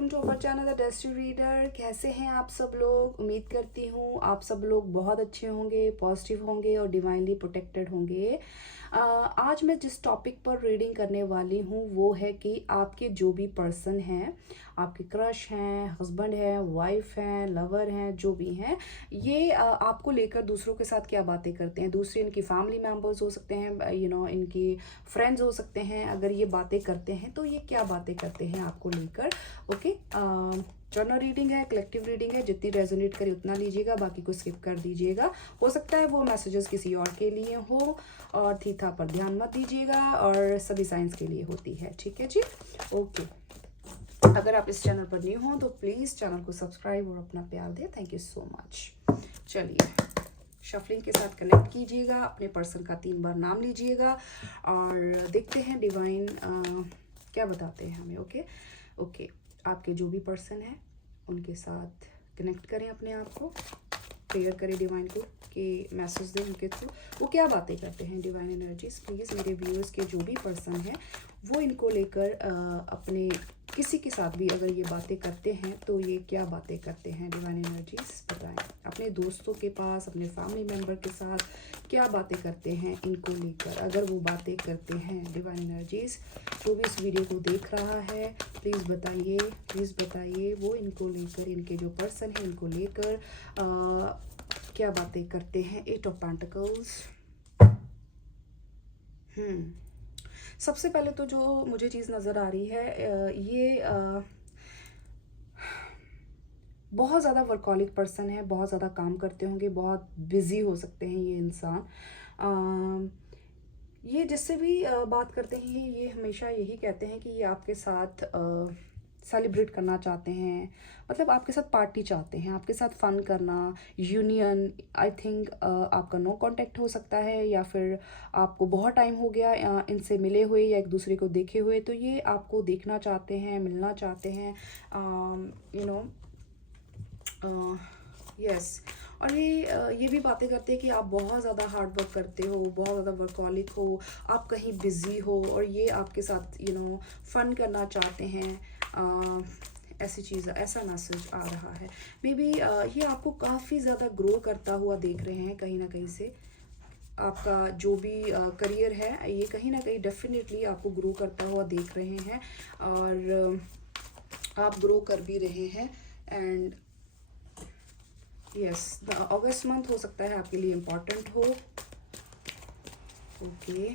Welcome to our channel the destiny reader. कैसे हैं आप सब लोग? उम्मीद करती हूँ आप सब लोग बहुत अच्छे होंगे, पॉजिटिव होंगे और डिवाइनली प्रोटेक्टेड होंगे। आज मैं जिस टॉपिक पर रीडिंग करने वाली हूँ वो है कि आपके जो भी पर्सन हैं, आपके क्रश हैं, हस्बैंड हैं, वाइफ हैं, लवर हैं, जो भी हैं, ये आपको लेकर दूसरों के साथ क्या बातें करते हैं। दूसरे इनकी फैमिली मेम्बर्स हो सकते हैं, इनकी फ्रेंड्स हो सकते हैं। अगर ये बातें करते हैं तो ये क्या बातें करते हैं आपको लेकर। ओके, जनरल रीडिंग है, कलेक्टिव रीडिंग है, जितनी रेजोनेट करे उतना लीजिएगा, बाकी को स्किप कर दीजिएगा। हो सकता है वो मैसेजेस किसी और के लिए हो, और थीथा पर ध्यान मत दीजिएगा, और सभी साइंस के लिए होती है। ठीक है जी, ओके। अगर आप इस चैनल पर न्यू हो तो प्लीज़ चैनल को सब्सक्राइब और अपना प्यार दें। Thank you so much. चलिए, शफलिंग के साथ कनेक्ट कीजिएगा, अपने पर्सन का 3 बार नाम लीजिएगा और देखते हैं डिवाइन क्या बताते हैं हमें। ओके ओके, आपके जो भी पर्सन हैं उनके साथ कनेक्ट करें अपने आप को, प्रेयर करें डिवाइन को कि मैसेज दें उनके थ्रू, वो क्या बातें करते हैं। डिवाइन एनर्जीज प्लीज़ मेरे व्यूअर्स के जो भी पर्सन हैं वो इनको लेकर अपने किसी के साथ भी अगर ये बातें करते हैं तो ये क्या बातें करते हैं। डिवाइन एनर्जीज बताएं, अपने दोस्तों के पास, अपने फैमिली मेम्बर के साथ क्या बातें करते हैं इनको लेकर। अगर वो बातें करते हैं डिवाइन एनर्जीज, जो भी इस वीडियो को देख रहा है प्लीज़ बताइए, प्लीज़ बताइए वो इनको लेकर, इनके जो पर्सन है इनको लेकर क्या बातें करते हैं। 8 ऑफ पेंटिकल्स। सबसे पहले तो जो मुझे चीज़ नज़र आ रही है, ये बहुत ज़्यादा वर्कॉलिक पर्सन है, बहुत ज़्यादा काम करते होंगे, बहुत बिजी हो सकते हैं ये इंसान। ये जिससे भी बात करते हैं ये हमेशा यही कहते हैं कि ये आपके साथ सेलिब्रेट करना चाहते हैं, मतलब आपके साथ पार्टी चाहते हैं, आपके साथ फन करना, यूनियन। आई थिंक आपका नो कांटेक्ट हो सकता है, या फिर आपको बहुत टाइम हो गया इनसे मिले हुए या एक दूसरे को देखे हुए, तो ये आपको देखना चाहते हैं, मिलना चाहते हैं, यू नो यस। और ये भी बातें करते हैं कि आप बहुत ज़्यादा हार्ड वर्क करते हो, बहुत ज़्यादा वर्कॉलिक हो, आप कहीं बिजी हो और ये आपके साथ फन करना चाहते हैं। ऐसी चीज़, ऐसा मैसेज आ रहा है। मे बी ये आपको काफ़ी ज़्यादा ग्रो करता हुआ देख रहे हैं कहीं ना कहीं से। आपका जो भी करियर है ये कहीं ना कहीं डेफिनेटली आपको ग्रो करता हुआ देख रहे हैं, और आप ग्रो कर भी रहे हैं। एंड यस, अगस्त मंथ हो सकता है आपके लिए इम्पॉर्टेंट हो। ओके,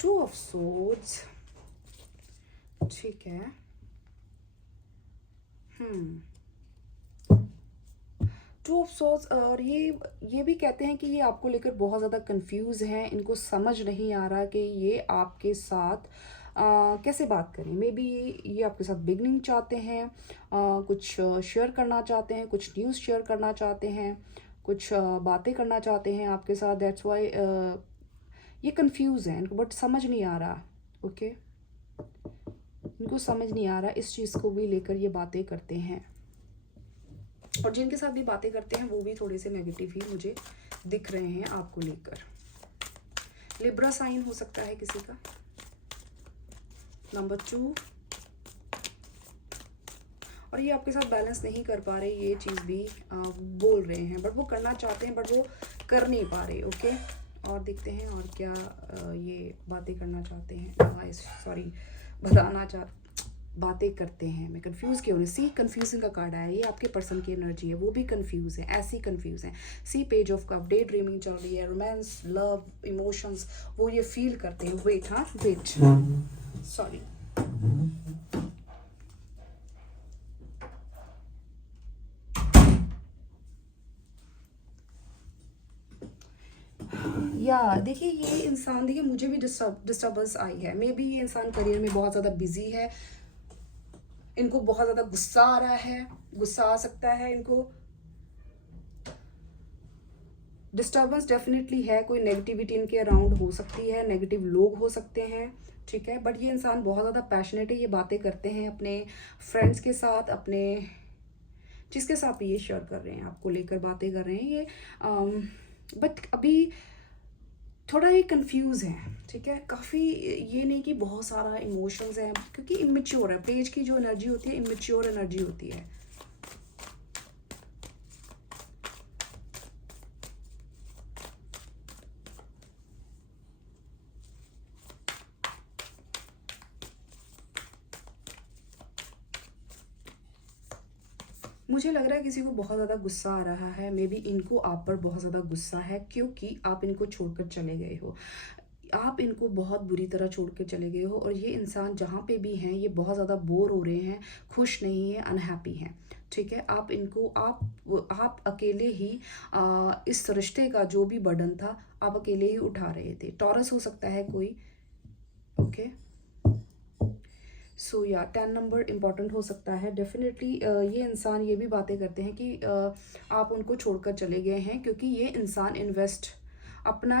2 ऑफ सोर्ड्स, ठीक है। 2 ऑफ सोर्ड्स, और ये भी कहते हैं कि ये आपको लेकर बहुत ज़्यादा कंफ्यूज हैं, इनको समझ नहीं आ रहा कि ये आपके साथ कैसे बात करें। मे बी ये आपके साथ बिगनिंग चाहते हैं, कुछ शेयर करना चाहते हैं, कुछ न्यूज़ शेयर करना चाहते हैं, कुछ बातें करना चाहते हैं आपके साथ। दैट्स वाई ये कंफ्यूज हैं, इनको बट समझ नहीं आ रहा। ओके, इनको समझ नहीं आ रहा, इस चीज़ को भी लेकर ये बातें करते हैं। और जिनके साथ भी बातें करते हैं वो भी थोड़े से नेगेटिव ही मुझे दिख रहे हैं आपको लेकर। लिब्रा साइन हो सकता है किसी का, नंबर 2। और ये आपके साथ बैलेंस नहीं कर पा रहे, ये चीज़ भी बोल रहे हैं, बट वो करना चाहते हैं बट वो कर नहीं पा रहे। ओके, और देखते हैं और क्या ये बातें करना चाहते हैं, सॉरी बताना बातें करते हैं। मैं कंफ्यूज क्यों नहीं, सी कंफ्यूजिंग का कार्ड आया, ये आपके पर्सन की एनर्जी है, वो भी कंफ्यूज है, ऐसी कंफ्यूज है। See page of cup, daydreaming चल रही है, रोमांस, लव, इमोशंस, वो ये फील करते हैं। वेट, हाँ वेट, सॉरी। या देखिए, ये इंसान, देखिए मुझे भी डिस्टर्बेंस आई है। मे बी ये इंसान करियर में बहुत ज़्यादा बिजी है, इनको बहुत ज़्यादा गुस्सा आ रहा है, गुस्सा आ सकता है इनको। डिस्टर्बेंस डेफिनेटली है, कोई नेगेटिविटी इनके अराउंड हो सकती है, नेगेटिव लोग हो सकते हैं, ठीक है। बट ये इंसान बहुत ज़्यादा पैशनेट है, ये बातें करते हैं अपने फ्रेंड्स के साथ, अपने जिसके साथ भी ये शेयर कर रहे हैं, आपको लेकर बातें कर रहे हैं ये। बट अभी थोड़ा ये कंफ्यूज है, ठीक है, काफ़ी। ये नहीं कि बहुत सारा इमोशंस है, क्योंकि इमेच्योर है, पेज की जो एनर्जी होती है इमेच्योर एनर्जी होती है। मुझे लग रहा है किसी को बहुत ज़्यादा गुस्सा आ रहा है, मे बी इनको आप पर बहुत ज़्यादा गुस्सा है, क्योंकि आप इनको छोड़कर चले गए हो। आप इनको बहुत बुरी तरह छोड़ के चले गए हो, और ये इंसान जहाँ पे भी हैं ये बहुत ज़्यादा बोर हो रहे हैं, खुश नहीं है, अनहैप्पी हैं, ठीक है। आप इनको आप अकेले ही इस रिश्ते का जो भी बर्डन था आप अकेले ही उठा रहे थे। टॉरस हो सकता है कोई, ओके। सो या 10 नंबर इम्पॉर्टेंट हो सकता है डेफिनेटली। ये इंसान ये भी बातें करते हैं कि आप उनको छोड़कर चले गए हैं क्योंकि ये इंसान अपना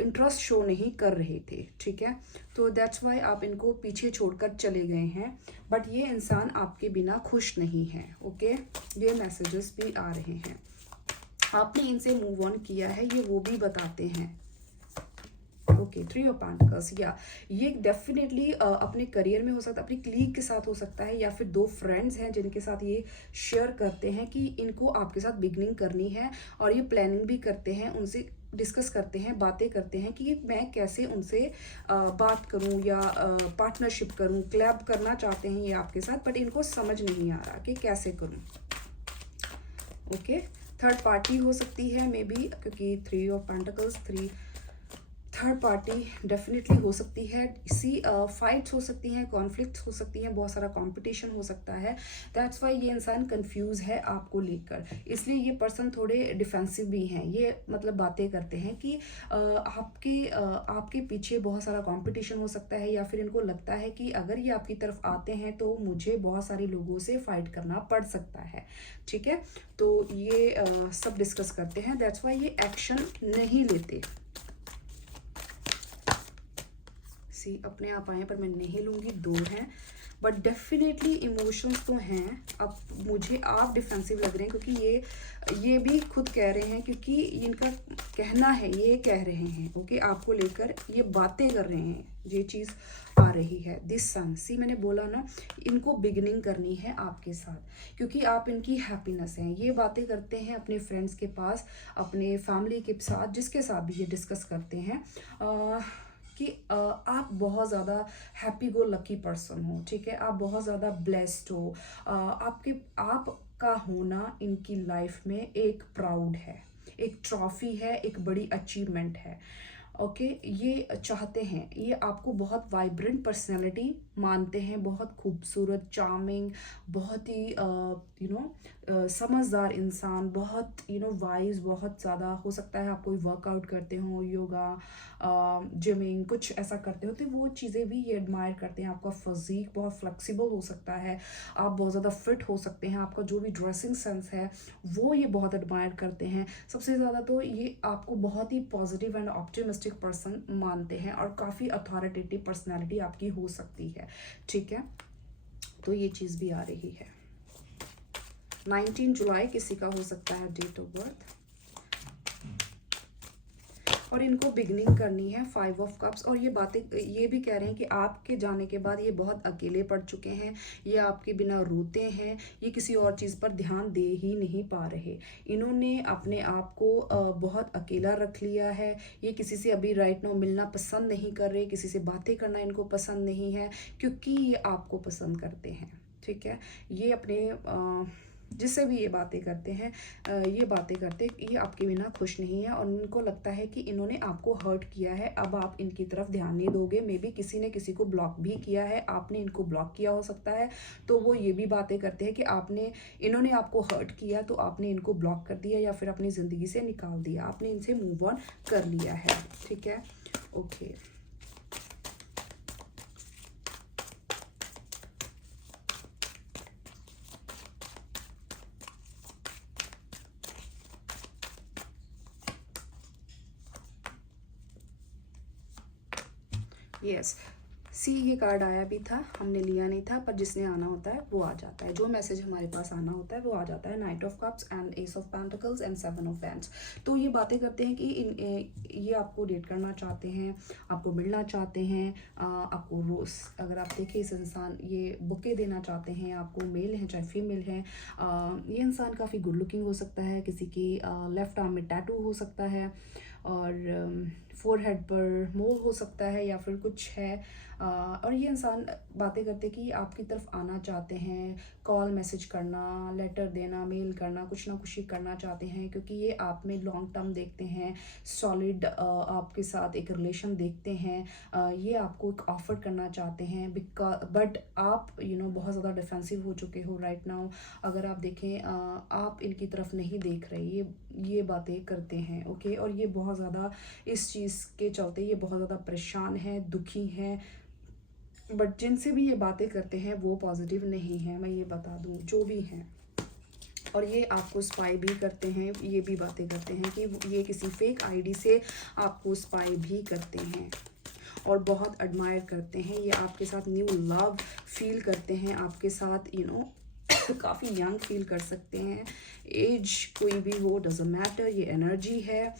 इंटरेस्ट शो नहीं कर रहे थे, ठीक है। तो दैट्स वाई आप इनको पीछे छोड़कर चले गए हैं, बट ये इंसान आपके बिना खुश नहीं है, ओके। ये मैसेजेस भी आ रहे हैं, आपने इनसे मूव ऑन किया है, ये वो भी बताते हैं, ओके। 3 ऑफ पेंटिकल्स, या ये डेफिनेटली अपने करियर में हो सकता है, अपनी क्लीग के साथ हो सकता है, या फिर 2 फ्रेंड्स हैं जिनके साथ ये शेयर करते हैं कि इनको आपके साथ बिगनिंग करनी है, और ये प्लानिंग भी करते हैं, उनसे डिस्कस करते हैं, बातें करते हैं कि मैं कैसे उनसे बात करूं या पार्टनरशिप करूं, क्लैब करना चाहते हैं ये आपके साथ, बट इनको समझ नहीं आ रहा कि कैसे करूं, ओके। थर्ड पार्टी हो सकती है मे बी, क्योंकि 3 of pentacles, 3 third party definitely हो सकती है। इसी फाइट्स हो सकती हैं, कॉन्फ्लिक्ट्स हो सकती हैं, बहुत सारा कंपटीशन हो सकता है। दैट्स वाई ये इंसान कंफ्यूज है आपको लेकर, इसलिए ये पर्सन थोड़े डिफेंसिव भी हैं। ये मतलब बातें करते हैं कि आपके पीछे बहुत सारा कंपटीशन हो सकता है, या फिर इनको लगता है कि अगर ये आपकी तरफ आते हैं तो मुझे बहुत सारे लोगों से फाइट करना पड़ सकता है, ठीक है। तो ये सब डिस्कस करते हैं, दैट्स वाई ये एक्शन नहीं लेते। अपने आप आए पर मैं नहीं लूँगी, 2 हैं, बट डेफिनेटली इमोशंस तो हैं। अब मुझे आप डिफेंसिव लग रहे हैं क्योंकि ये भी खुद कह रहे हैं, क्योंकि इनका कहना है, ये कह रहे हैं, ओके, आपको लेकर ये बातें कर रहे हैं, ये चीज़ आ रही है। दिस सन, मैंने बोला ना, इनको बिगिनिंग करनी है आपके साथ, क्योंकि आप इनकी हैप्पीनेस हैं। ये बातें करते हैं अपने फ्रेंड्स के पास, अपने फैमिली के साथ, जिसके साथ भी ये डिस्कस करते हैं कि आप बहुत ज़्यादा हैप्पी गो लकी पर्सन हो, ठीक है, आप बहुत ज़्यादा ब्लेस्ड हो। आपका होना इनकी लाइफ में एक प्राउड है, एक ट्रॉफी है, एक बड़ी अचीवमेंट है, ओके। ये चाहते हैं, ये आपको बहुत वाइब्रेंट पर्सनैलिटी मानते हैं, बहुत खूबसूरत, चार्मिंग, बहुत ही समझदार इंसान, बहुत वाइज, बहुत ज़्यादा। हो सकता है आप कोई वर्कआउट करते हो, योगा, जिमिंग, कुछ ऐसा करते हो, तो वो चीज़ें भी ये एडमायर करते हैं। आपका फिजिक बहुत फ्लेक्सिबल हो सकता है, आप बहुत ज़्यादा फिट हो सकते हैं, आपका जो भी ड्रेसिंग सेंस है वो ये बहुत एडमायर करते हैं। सबसे ज़्यादा तो ये आपको बहुत ही पॉजिटिव एंड ऑप्टिमिस्टिक पर्सन मानते हैं, और काफ़ी अथॉरिटेटिव पर्सनैलिटी आपकी हो सकती है, ठीक है। तो ये चीज़ भी आ रही है। 19 जुलाई किसी का हो सकता है डेट ऑफ बर्थ, और इनको बिगनिंग करनी है, 5 ऑफ कप्स। और ये बातें ये भी कह रहे हैं कि आपके जाने के बाद ये बहुत अकेले पड़ चुके हैं, ये आपके बिना रोते हैं, ये किसी और चीज़ पर ध्यान दे ही नहीं पा रहे। इन्होंने अपने आप को बहुत अकेला रख लिया है, ये किसी से अभी राइट नाउ मिलना पसंद नहीं कर रहे, किसी से बातें करना इनको पसंद नहीं है, क्योंकि ये आपको पसंद करते हैं, ठीक है। ये अपने जिससे भी ये बातें करते हैं, ये बातें करते ये आपके बिना खुश नहीं है, और उनको लगता है कि इन्होंने आपको हर्ट किया है, अब आप इनकी तरफ ध्यान नहीं दोगे। मे बी किसी ने किसी को ब्लॉक भी किया है, आपने इनको ब्लॉक किया हो सकता है, तो वो ये भी बातें करते हैं कि इन्होंने आपको हर्ट किया तो आपने इनको ब्लॉक कर दिया, या फिर अपनी ज़िंदगी से निकाल दिया, आपने इनसे मूव ऑन कर लिया है, ठीक है, ओके। यस, सी ये कार्ड आया भी था, हमने लिया नहीं था, पर जिसने आना होता है वो आ जाता है। जो मैसेज हमारे पास आना होता है वो आ जाता है। Night of cups and S of pentacles and seven of wands. तो ये बातें करते हैं कि ये आपको डेट करना चाहते हैं, आपको मिलना चाहते हैं, आपको रोज़ अगर आप देखें इस इंसान ये बुके देना चाहते हैं आपको, मेल हैं चाहे फीमेल हैं। ये इंसान काफ़ी गुड लुकिंग हो सकता है, किसी की लेफ़्ट आर्म में टैटू हो सकता है, और फोरहेड पर मोल हो सकता है या फिर कुछ है। और ये इंसान बातें करते कि आपकी तरफ आना चाहते हैं, कॉल मैसेज करना, लेटर देना, मेल करना, कुछ ना कुछ ही करना चाहते हैं, क्योंकि ये आप में लॉन्ग टर्म देखते हैं, सॉलिड आपके साथ एक रिलेशन देखते हैं। ये आपको एक ऑफर करना चाहते हैं, बट आप बहुत ज़्यादा डिफेंसिव हो चुके हो राइट नाउ। अगर आप देखें आप इनकी तरफ नहीं देख रहे, ये बातें करते हैं। ओके, और ये बहुत ज़्यादा इस चीज़ के चलते ये बहुत ज़्यादा परेशान हैं, दुखी हैं, बट जिनसे भी ये बातें करते हैं वो पॉजिटिव नहीं है, मैं ये बता दूं, जो भी हैं। और ये आपको स्पाई भी करते हैं, ये भी बातें करते हैं कि ये किसी फेक आईडी से आपको स्पाई भी करते हैं और बहुत एडमायर करते हैं। ये आपके साथ न्यू लव फील करते हैं, आपके साथ काफ़ी यंग फील कर सकते हैं। एज कोई भी हो, डजंट मैटर, ये एनर्जी है।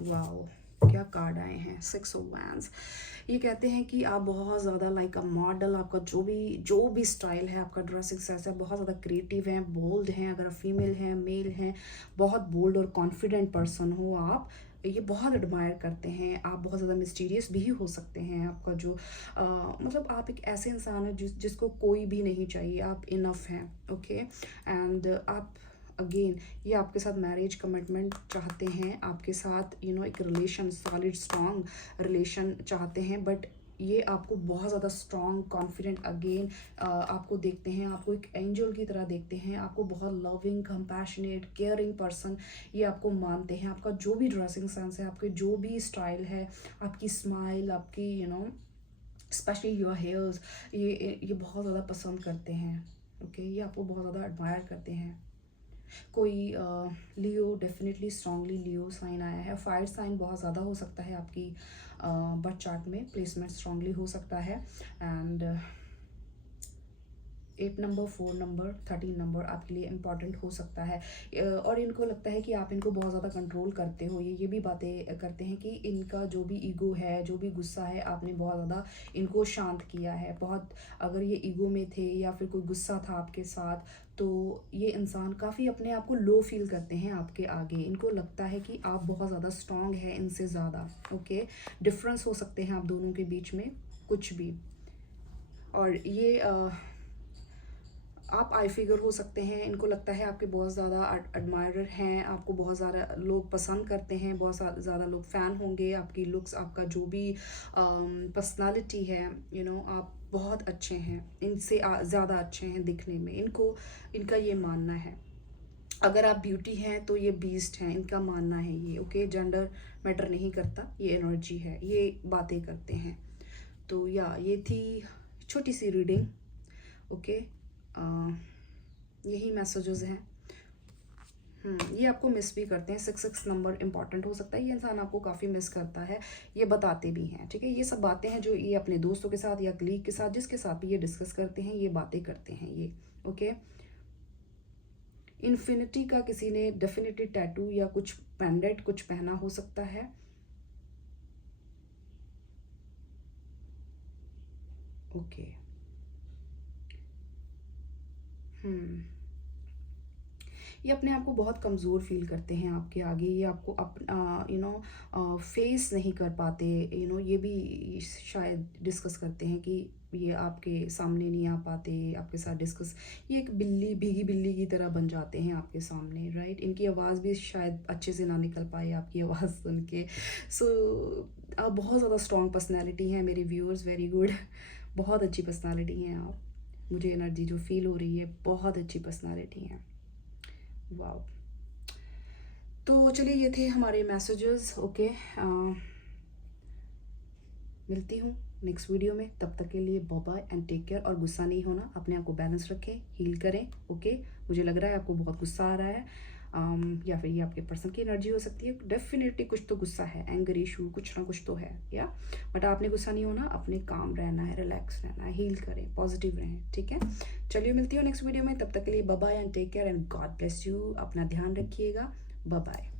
वाओ, क्या कार्ड आए हैं, 6 ऑफ वैंड्स। ये कहते हैं कि आप बहुत ज़्यादा लाइक अ मॉडल, आपका जो भी स्टाइल है, आपका ड्रेसिंग सेंस है, बहुत ज़्यादा क्रिएटिव हैं, बोल्ड हैं। अगर आप फीमेल हैं, मेल हैं, बहुत बोल्ड और कॉन्फिडेंट पर्सन हो आप, ये बहुत एडमायर करते हैं। आप बहुत ज़्यादा मिस्टीरियस भी हो सकते हैं। आपका जो मतलब आप एक ऐसे इंसान हैं जिसको कोई भी नहीं चाहिए, आप इनफ हैं। ओके, एंड आप अगेन ये आपके साथ मैरिज कमिटमेंट चाहते हैं, आपके साथ एक रिलेशन, सॉलिड स्ट्रॉन्ग रिलेशन चाहते हैं, बट ये आपको बहुत ज़्यादा स्ट्रॉन्ग, कॉन्फिडेंट, अगेन आपको देखते हैं, आपको एक एंजल की तरह देखते हैं, आपको बहुत लविंग, कंपैशनेट, केयरिंग पर्सन ये आपको मानते हैं। आपका जो भी ड्रेसिंग सेंस है, आपके जो भी स्टाइल है, आपकी स्माइल, आपकी स्पेशली योर हेयर्स, ये बहुत ज़्यादा पसंद करते हैं। ओके, ये आपको बहुत ज़्यादा एडमायर करते हैं। कोई लियो, डेफिनेटली स्ट्रांगली लियो साइन आया है। फायर साइन बहुत ज़्यादा हो सकता है आपकी बर्थ चार्ट में, प्लेसमेंट स्ट्रांगली हो सकता है। एंड 8 नंबर, 4 नंबर, 13 नंबर आपके लिए इम्पॉर्टेंट हो सकता है। और इनको लगता है कि आप इनको बहुत ज़्यादा कंट्रोल करते हो। ये भी बातें करते हैं कि इनका जो भी ईगो है, जो भी गुस्सा है, आपने बहुत ज़्यादा इनको शांत किया है। बहुत अगर ये ईगो में थे या फिर कोई गुस्सा था आपके साथ, तो ये इंसान काफ़ी अपने आप को लो फील करते हैं आपके आगे। इनको लगता है कि आप बहुत ज़्यादा स्ट्रॉन्ग है इनसे ज़्यादा। ओके, डिफरेंस हो सकते हैं आप दोनों के बीच में कुछ भी। और ये आप आई फिगर हो सकते हैं। इनको लगता है आपके बहुत ज़्यादा एडमायरर हैं, आपको बहुत ज़्यादा लोग पसंद करते हैं, बहुत ज़्यादा लोग फ़ैन होंगे आपकी लुक्स, आपका जो भी पर्सनालिटी है, आप बहुत अच्छे हैं, इनसे ज़्यादा अच्छे हैं दिखने में, इनका ये मानना है। अगर आप ब्यूटी हैं तो ये बीस्ट हैं, इनका मानना है ये। ओके, जेंडर मैटर नहीं करता, ये एनर्जी है, ये बातें करते हैं। तो ये थी छोटी सी रीडिंग। ओके, यही मैसेजेस हैं। ये आपको मिस भी करते हैं। 6 नंबर इंपॉर्टेंट हो सकता है, ये इंसान आपको काफ़ी मिस करता है, ये बताते भी हैं। ठीक है, ये सब बातें हैं जो ये अपने दोस्तों के साथ या कलीग के साथ, जिसके साथ भी ये डिस्कस करते हैं, ये बातें करते हैं ये। ओके, इन्फिनिटी का किसी ने डेफिनेटली टैटू या कुछ पेंडेंट कुछ पहना हो सकता है। ओके, ये अपने आप को बहुत कमज़ोर फील करते हैं आपके आगे। ये आपको फेस नहीं कर पाते। ये भी शायद डिस्कस करते हैं कि ये आपके सामने नहीं आ पाते आपके साथ डिस्कस। ये एक बिल्ली, भीगी बिल्ली की तरह बन जाते हैं आपके सामने, राइट। इनकी आवाज़ भी शायद अच्छे से ना निकल पाए आपकी आवाज़ सुन के। सो आप बहुत ज़्यादा स्ट्रॉन्ग पर्सनैलिटी हैं मेरे व्यूअर्स, वेरी गुड। बहुत अच्छी पर्सनैलिटी हैं आप, मुझे एनर्जी जो फील हो रही है, बहुत अच्छी पर्सनैलिटी हैं। वाओ, तो चलिए ये थे हमारे मैसेजेस। ओके, मिलती हूँ नेक्स्ट वीडियो में, तब तक के लिए bye bye and take care. और गुस्सा नहीं होना, अपने आप को बैलेंस रखें, हील करें। ओके, मुझे लग रहा है आपको बहुत गुस्सा आ रहा है, या फिर ये आपके पर्सन की एनर्जी हो सकती है। डेफिनेटली कुछ तो गुस्सा है, एंगर इशू कुछ ना कुछ तो है, या बट आपने गुस्सा नहीं होना, अपने काम रहना है, रिलैक्स रहना है, हील करें, पॉजिटिव रहें, ठीक है। चलिए मिलती हूँ नेक्स्ट वीडियो में, तब तक के लिए bye bye and take care and God bless you. अपना ध्यान रखिएगा, बाय बाय।